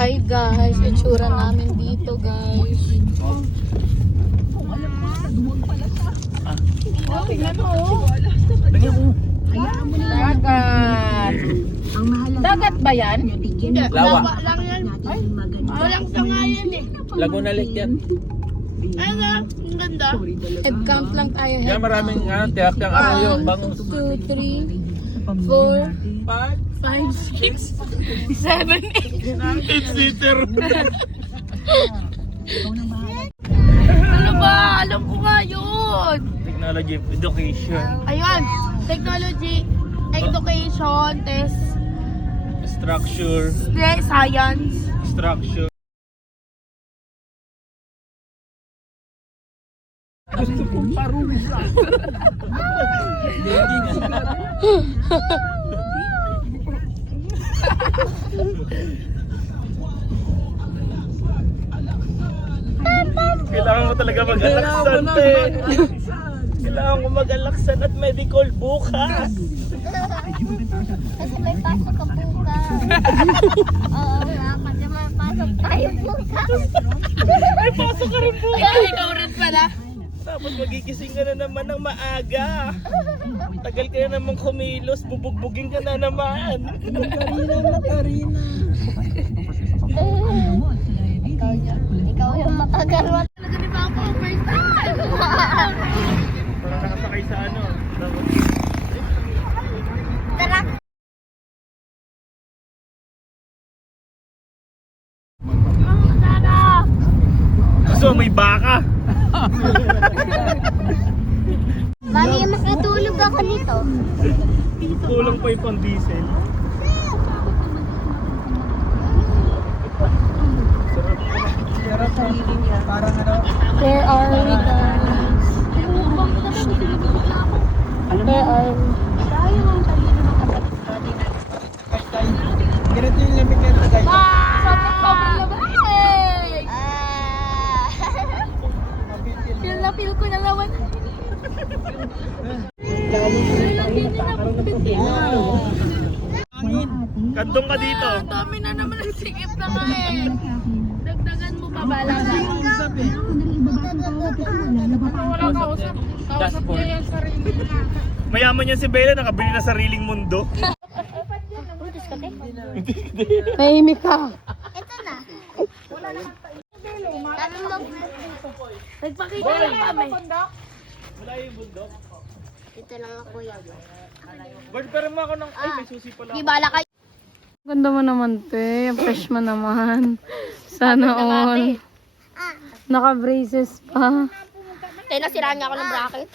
Hi guys, itsura namin dito guys. Tingnan mo. Dagat. Dagat ba yan? Hindi. Lawa. Lang yan. Ay, walang sangayan eh. Laguna Lake yan. Ay nga, ang ganda. Head-count lang tayo. Yan maraming tiyak yung arroyo. 1, 2, 3, 4, 5, 6, 7, 8. 8-seater. Ano ba? Alam ko nga yun. Technology education. Ayun. Technology, education, test, Structure. science. Structure. Gusto kong parusa. Kailangan mo talaga mag-alaksan, te. Kailangan mo mag-alaksan at medical bukas. Kasi may pasok ka bukas. Oo nga, kasi may pasok tayo bukas. May pasok ka rin bukas. Ay, ikaw rin pala. Tapos magigising ka na naman ng maaga. Tagal ka na naman kumilos, bubugbugin ka na naman. Ikaw yung makagarwa. Talaga ba ako first time? Parang nakasakay sa ano. Tara. Gusto mo may baka? Mami, makatulog ako nito. Kulang pa yung pang diesel. Where are we guys? Where are we? Ganito yung lamig nito, guys. Feel na feel ko na naman. Kandong ka dito. Dami na naman ang sikip na nga eh. Dagdagan mo pa bala na. Wala kausap. Kausap niya yan sarili na. Mayaman yan si Bella, nakabili na sariling mundo. Tahimik ka. Ito na. Nagpakita lang kami. Wala yung bundok. Ito lang ako yan. Bird, pero mo ako ng... Ay, may susi pala. Di bala kayo. Ganda mo naman, te. Yung fresh mo naman. Sana all. Naka-braces pa. Tayo nasiraan niya ako ng bracket.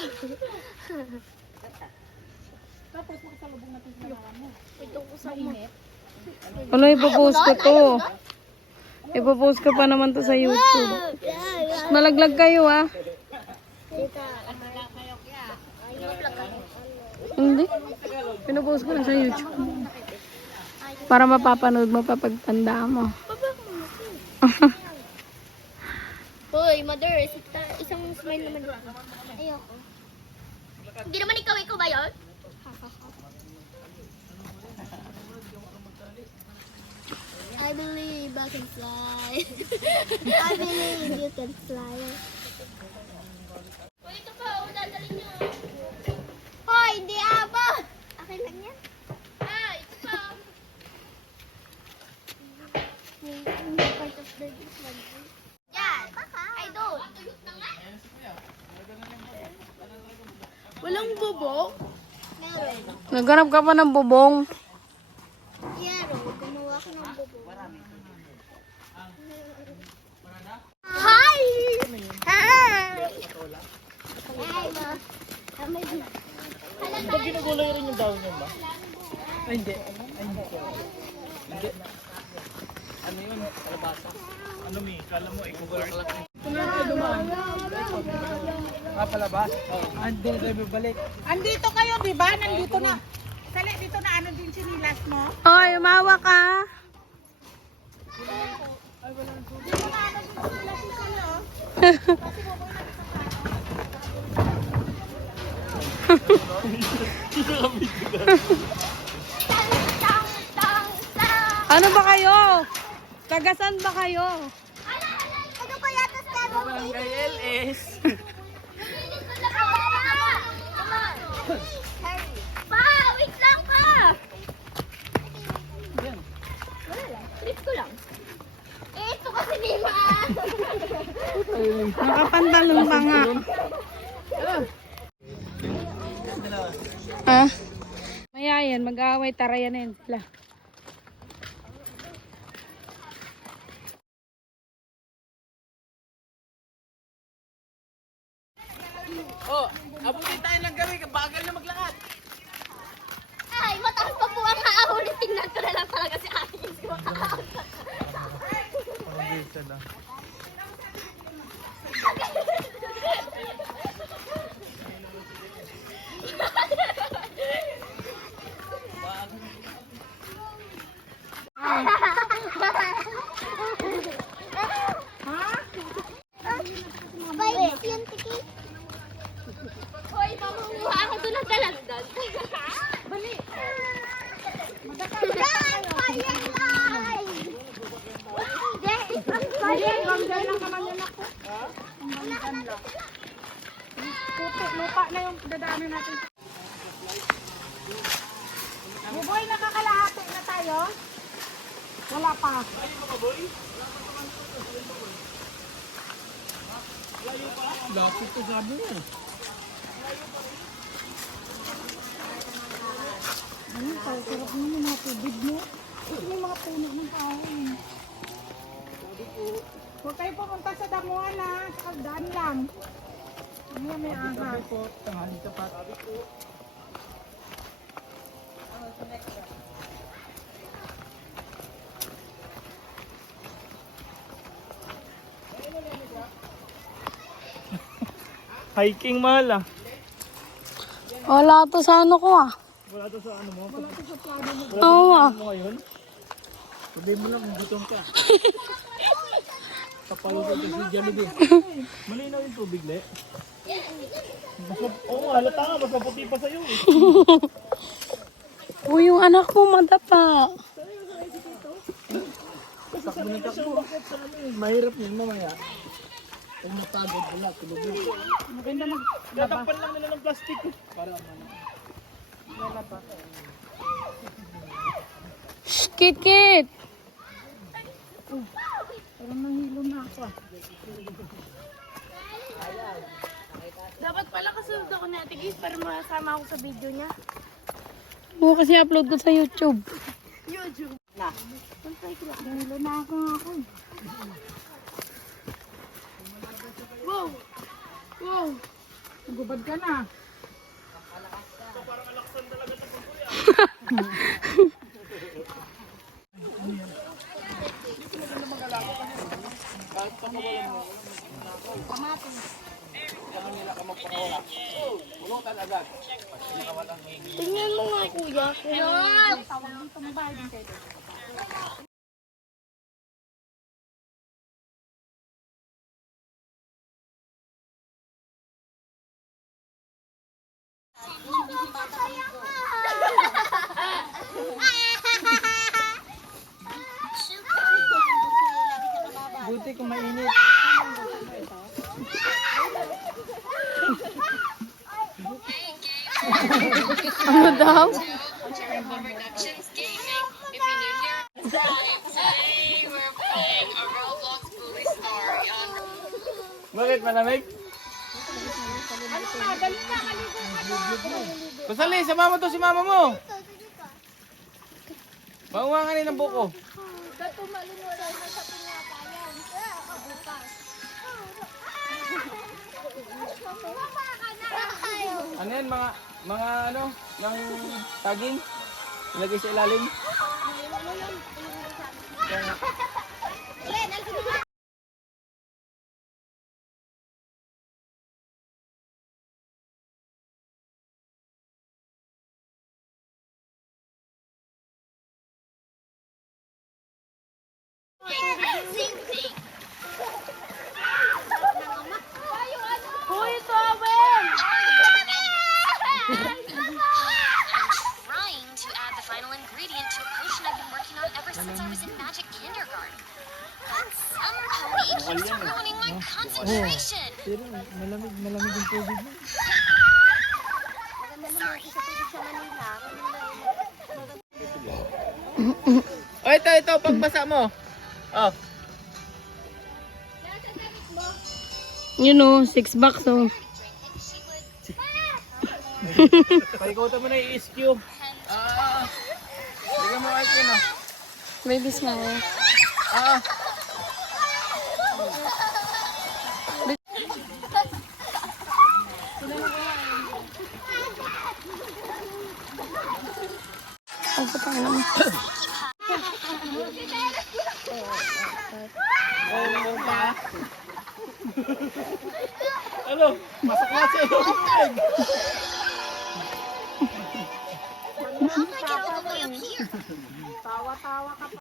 Wala, ipopost ko to. Ipopost ko pa naman to sa YouTube. Malaglag kayo ah. Hindi. Pinopost ko na sa YouTube. Para mapapanood mo pa pagtanda mo. Hoy, mother, isang smile naman dito. Ayoko. Hindi naman ikaw ba yun? I believe I can fly. I believe you can fly. Uy, ito pa, dadalhin niyo. Hoy, hindi aba. Akin lang yan. Ito pa. Part of the one. Yan. I don't. Walang bubong? Meron. Naghanap ka pa ng bubong. Yero, gumawa ko ng bubo. Hi! Hi! Hi, ma. Pag ginagulay rin yung daon yun ba? Ay, hindi. Hindi. Ano yun? Kalabasa. Ano mi? Kala mo, ikugulay lang. Palabas? Andito tayo balik. Andito kayo, di ba? Nandito na. Sali, dito na ano din sinilas mo. Oy, umawa ka. Dito na ano din sinilas mo sa'yo. Ano ba kayo? Tagasan ba kayo? Ano pa yata sa Barangay LS. Pa, wait lang pa! Yan. Wala lang, trip ko lang. Eh, ito kasi di ma. Nakapantalon pa nga. Ah? Maya yan, mag-aaway, tarayan na yan sila. Oh, abutin tayo ng gabi. Bagal na maglakad. Ay, mataas pa po ang haahulin. Tingnan ko na lang talaga si Ate Kiss ko. Pang-bisa na. Bay, yun, Tiki. Hoy, mamumuha ako doon ng dalandan. Bali. Madakay. Fire line! Hanggang lang naman yun ako. Hanggang lang. Puti, lupa na yung dadaanan natin. Buboy, nakakalahati na tayo? Wala pa. Lapit to sabi mo. Ano, sarap mo yung mga tubig mo. Ito may mga puno ng kahoy. Huwag kayo pumunta sa damuhan ha. Sa kaldaan lang. Ano may ahas. Sabi po, tanghali ka pa. Hiking mahal ah. Wala to sa ano ko ah. Wala to sa ano mo. Wala to sa plano mo. Oo ah. mo ngayon. Sabihin mo lang kung gutom ka. Kapalugod ka si Jollibee. Malinaw yung tubig, le. Oo nga, halata nga. Mas maputi pa sa'yo eh. Uy, yung anak mo madapa. Takbo ng takbo. Mahirap yun mamaya. Kung matagod, wala. Tulog na. Maganda Tatakpan lang nila ng plastic. Para ano. Shh, Kit, Kit. Parang nahilo na ako ah. Dapat pala kasunod ako ni Ate Kiss para masama ako sa video niya. Oo, kasi upload ko sa YouTube. Nahilo na ako ako eh. Wow! Wow! Nagubad ka na. Tingnan mo nga, kuya. Yes! Buti kung mainit. Ano daw? Bakit malamig? Pasali, sama mo to si mama mo. Bawa ka ng buko. Ano yan, mga ano, ng taging? Ilagay sa ilalim? Hoy, towel! Trying to add the final ingredient to a potion I've been working on ever since I was in magic kindergarten. But some pony keeps ruining my concentration. Pero malamig yung tubig mo. Oh, ito, pagbasa mo. Oh. You know, 6 bucks oh. Paikutan mo na yung SQ. Bigyan mo ice cream, Baby smile. Ang patay naman. Ano? Masakla siya yung tubig. Tawa-tawa ka pa.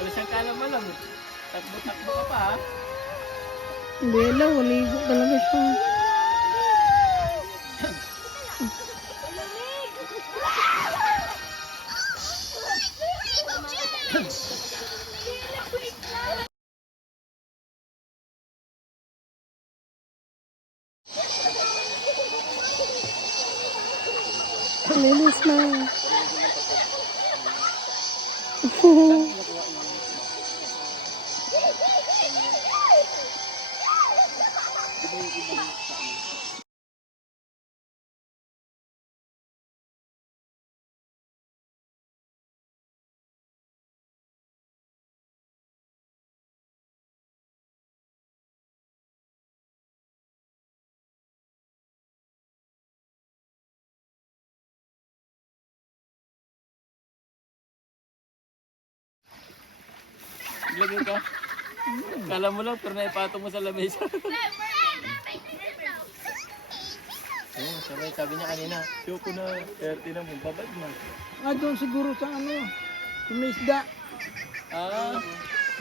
Wala siyang kalam malam. Takbo-takbo ka pa ha. Hindi lang, waligo talaga siya. Baby smile. Ilagay ka. Kala mo lang, pero naipatong mo sa lamesa. Sabi niya kanina, Choco na 30 na mo, babad na. Doon siguro sa ano, tumisda.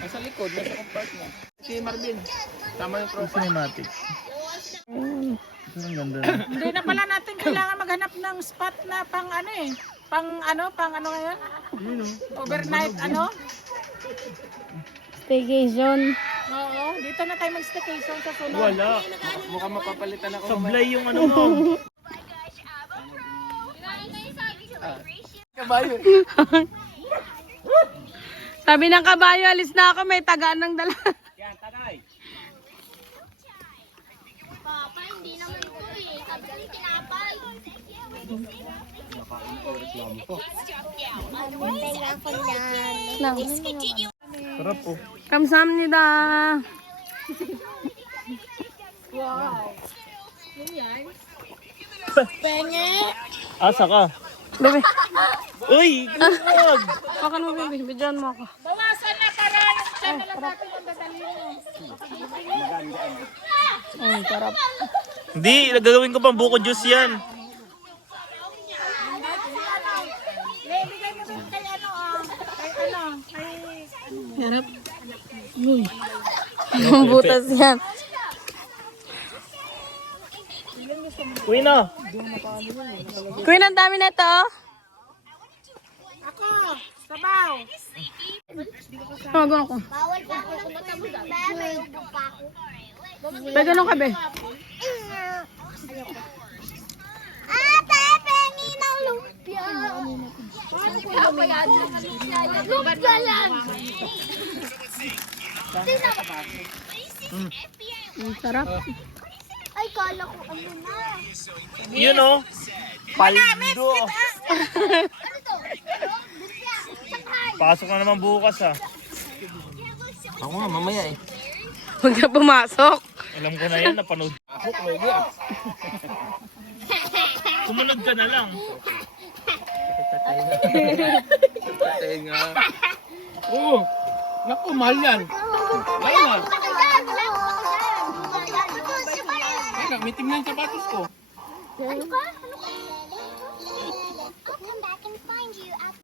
Nasa likod, nasa compartment. Si Marvin, tama yung profile. Cinematic. Ito ang ganda. Hindi na pala natin kailangan maghanap ng spot na pang ano eh. Pang ano ngayon? Overnight ano? Staycation. Oo, dito na tayo mag-staycation sa sunod. Wala. Mukhang mapapalitan ako. Sablay yung ano mo. Kabayo. Sabi ng kabayo, alis na ako, may tagaan ng dala. Yan, tagay. Papa, hindi naman ko eh. Sabi ko tinapay. Sarap po. Kamsamnida. Asa ka? Bebe, Uy! Gawag! makan mo baby, bidyan mo ako. Bawasan na para yung siya na lang natin ang dadali mo. Sarap. Hindi, gagawin ko pang buko juice yan. Bigay mo din kay Sarap. Ang butas yan. Uy na! Queen, ang dami na ito. Ako, sabaw. Tawagan ako. Bawal pa ako kumatapos. May ubo pa ako. Pag ganun ka, be. Ate, pengi ng lumpia. Lumpia lang. Sarap. Ay, kala ko ano na. Yun o. Paldo. Ano to? Lumpia. Sakay. Pasok na naman bukas ah. Ako nga, mamaya eh. Huwag ka pumasok. Alam ko na yan, napanood. Sumunod ka na lang. Patay nga. Oo. Naku, mahal yan. Wala ako dyan. Wala ako dyan. Teka, may tingnan yung sapatos ko. Ano ka? Ano ka? I'll come back and find you at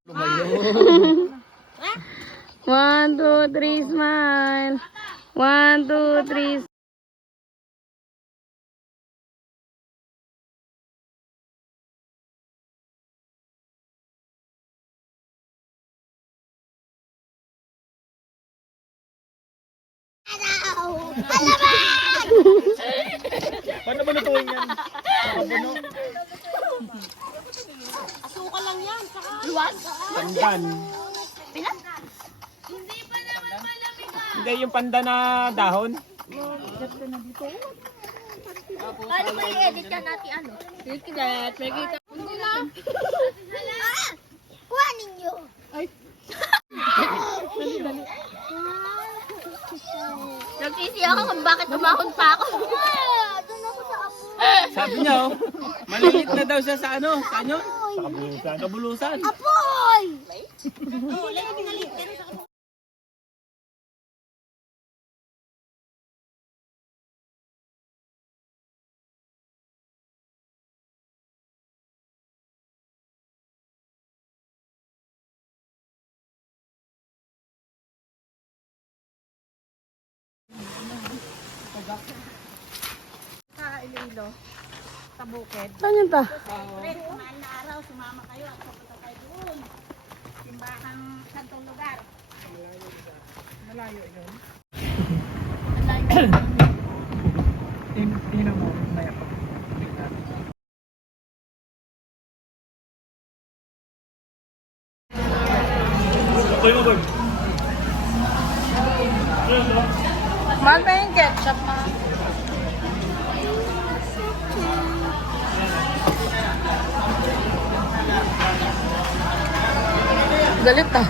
1, 2, 3, smile. 1, 2, 3. Paano ba lutuin yan? Paano? Luwas? Pandan. Pilat? Hindi, yung panda na dahon. Paano ba i-edit yan natin ano? Hindi lang. Kuha ninyo. Nagsisi ako kung bakit umahon pa ako. Doon ako sa apo. Sabi niya, oh, maliit na daw siya sa ano? Sa ano? Sa kabulusan. Kabulusan. Apoy! Saan yun ta? Mahal na araw, sumama kayo at pupunta kayo doon. Simbahan santong lugar. Malayo yun. Tingnan mo, maya pa. Ito yung word. Mahal pa yung ketchup ma. Galit ah.